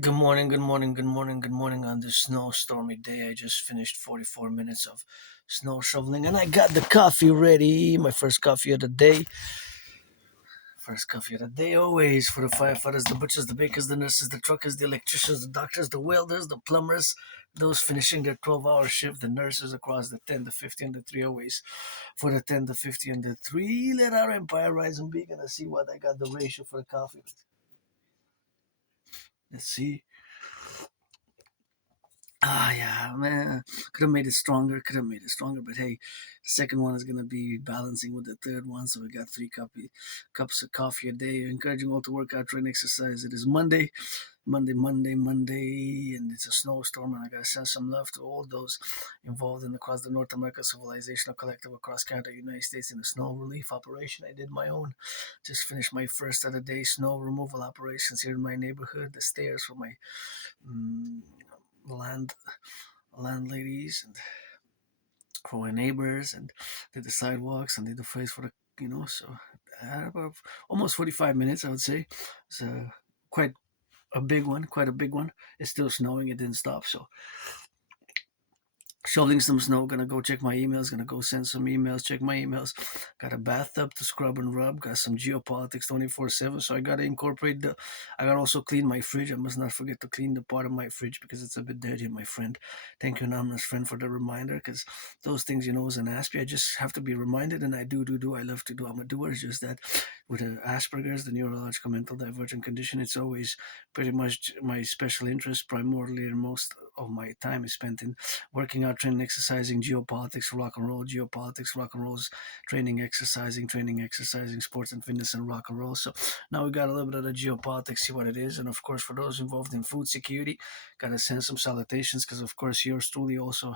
Good morning, good morning, good morning, good morning on this snowstormy day. I just finished 44 minutes of snow shoveling and I got the coffee ready. My first coffee of the day. First coffee of the day always for the firefighters, the butchers, the bakers, the nurses, the truckers, the electricians, the doctors, the welders, the plumbers, those finishing their 12-hour shift, the nurses across the 10, the 50, and the 3 always. For the 10, the 50, and the 3, let our empire rise and be. Gonna see what I got the ratio for the coffee. Let's see. Yeah, man. Could have made it stronger. Could have made it stronger, but hey, the second one is gonna be balancing with the third one. So we got cups of coffee a day. Encouraging all to work out, train, exercise. It is Monday, and it's a snowstorm. And I gotta send some love to all those involved in across the North America Civilisation Collective across Canada, United States in the snow relief operation. I did my own. Just finished my first of the day snow removal operations here in my neighborhood. The stairs for my mm, land landladies and for my neighbors, and did the sidewalks and did the face for the so about almost 45 minutes, I would say. It's quite quite a big one. It's still snowing, it didn't stop, so shoveling some snow, gonna go check my emails, gonna go send some emails, check my emails. Got a bathtub to scrub and rub, got some geopolitics 24/7, so I gotta incorporate I gotta also clean my fridge. I must not forget to clean the part of my fridge because it's a bit dirty, my friend. Thank you, anonymous friend, for the reminder, because those things, as an Aspie, I just have to be reminded, and I do. I love to do. I'm a doer. It's just that with the Asperger's, the neurological mental divergent condition, it's always pretty much my special interest. Primarily, and most of my time is spent in working out, training, exercising, geopolitics, rock and roll, geopolitics, rock and rolls, training, exercising, sports and fitness, and rock and roll. So now we got a little bit of the geopolitics, see what it is. And of course, for those involved in food security, gotta send some salutations because, of course, yours truly also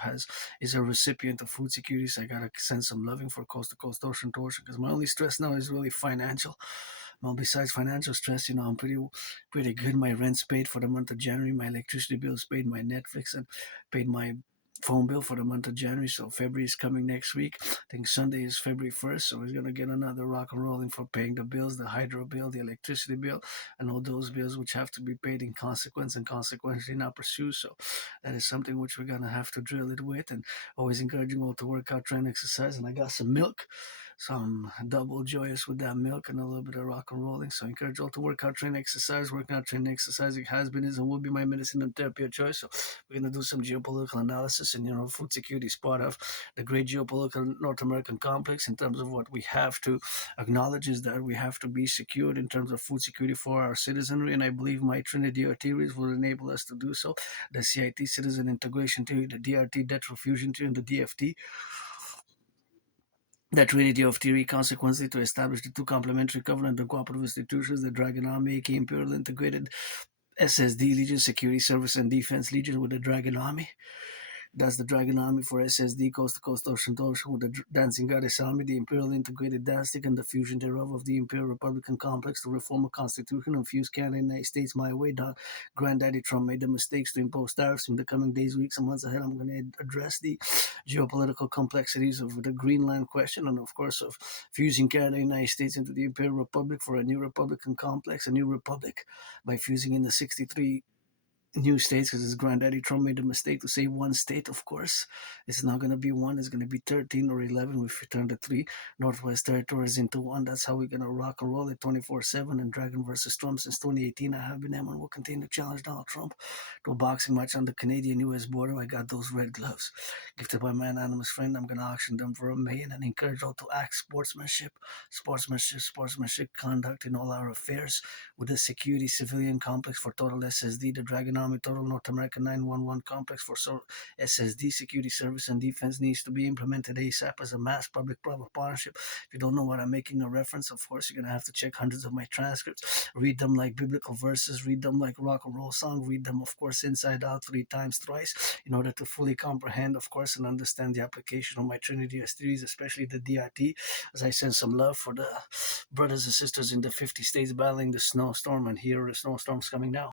is a recipient of food security. So I gotta send some loving for coast to coast, ocean to ocean, because my only stress now is really financial. Well, besides financial stress, I'm pretty good. My rent's paid for the month of January. My electricity bill's paid. My Netflix and paid my phone bill for the month of January. So February is coming next week. I think Sunday is February 1st. So we're going to get another rock and rolling for paying the bills, the hydro bill, the electricity bill, and all those bills which have to be paid in consequence and consequently not pursued. So that is something which we're going to have to drill it with, and always encouraging all to work out, train, exercise. And I got some milk. So I'm double joyous with that milk and a little bit of rock and rolling. So I encourage all to work out, train, exercise. Working out, train, exercise. It has been, is, and will be my medicine and therapy of choice. So we're going to do some geopolitical analysis, and food security is part of the great geopolitical North American complex. In terms of what we have to acknowledge is that we have to be secured in terms of food security for our citizenry, and I believe my Trinity of theories will enable us to do so. The CIT citizen integration theory, the DRT debt fusion theory, and the DFT, that Trinity of theory, consequently, to establish the two complementary covenant and cooperative institutions, the Dragon Army, aka Imperial Integrated SSD Legion, Security Service and Defense Legion with the Dragon Army. That's the Dragon Army for SSD, Coast to Coast, Ocean to Ocean, with the Dancing Goddess Army, the Imperial Integrated Dance Stick, and the fusion thereof of the Imperial Republican Complex to reform a constitution and fuse Canada and the United States my way. Granddaddy Trump made the mistakes to impose tariffs. In the coming days, weeks, and months ahead, I'm going to address the geopolitical complexities of the Greenland question, and, of course, of fusing Canada and the United States into the Imperial Republic for a new Republican complex, a new republic, by fusing in the 63 new states, because his granddaddy Trump made the mistake to say one state. Of course, it's not going to be one, it's going to be 13 or 11 if we turn the three Northwest Territories into one. That's how we're going to rock and roll it 24/7. And Dragon versus Trump since 2018. I have been and will continue to challenge Donald Trump to a boxing match on the Canadian US border. I got those red gloves gifted by my anonymous friend. I'm going to auction them for $1 million and encourage all to act sportsmanship conduct in all our affairs with the security civilian complex for total SSD, the Dragon Army total North American 911 complex for SSD security service and defense needs to be implemented ASAP as a mass public-private partnership. If you don't know what I'm making a reference, of course, you're going to have to check hundreds of my transcripts, read them like biblical verses, read them like rock and roll song, read them, of course, inside out 3 times, thrice, in order to fully comprehend, of course, and understand the application of my Trinity as theories, especially the DRT, as I send some love for the brothers and sisters in the 50 states battling the snowstorm, and here the snowstorm's coming now.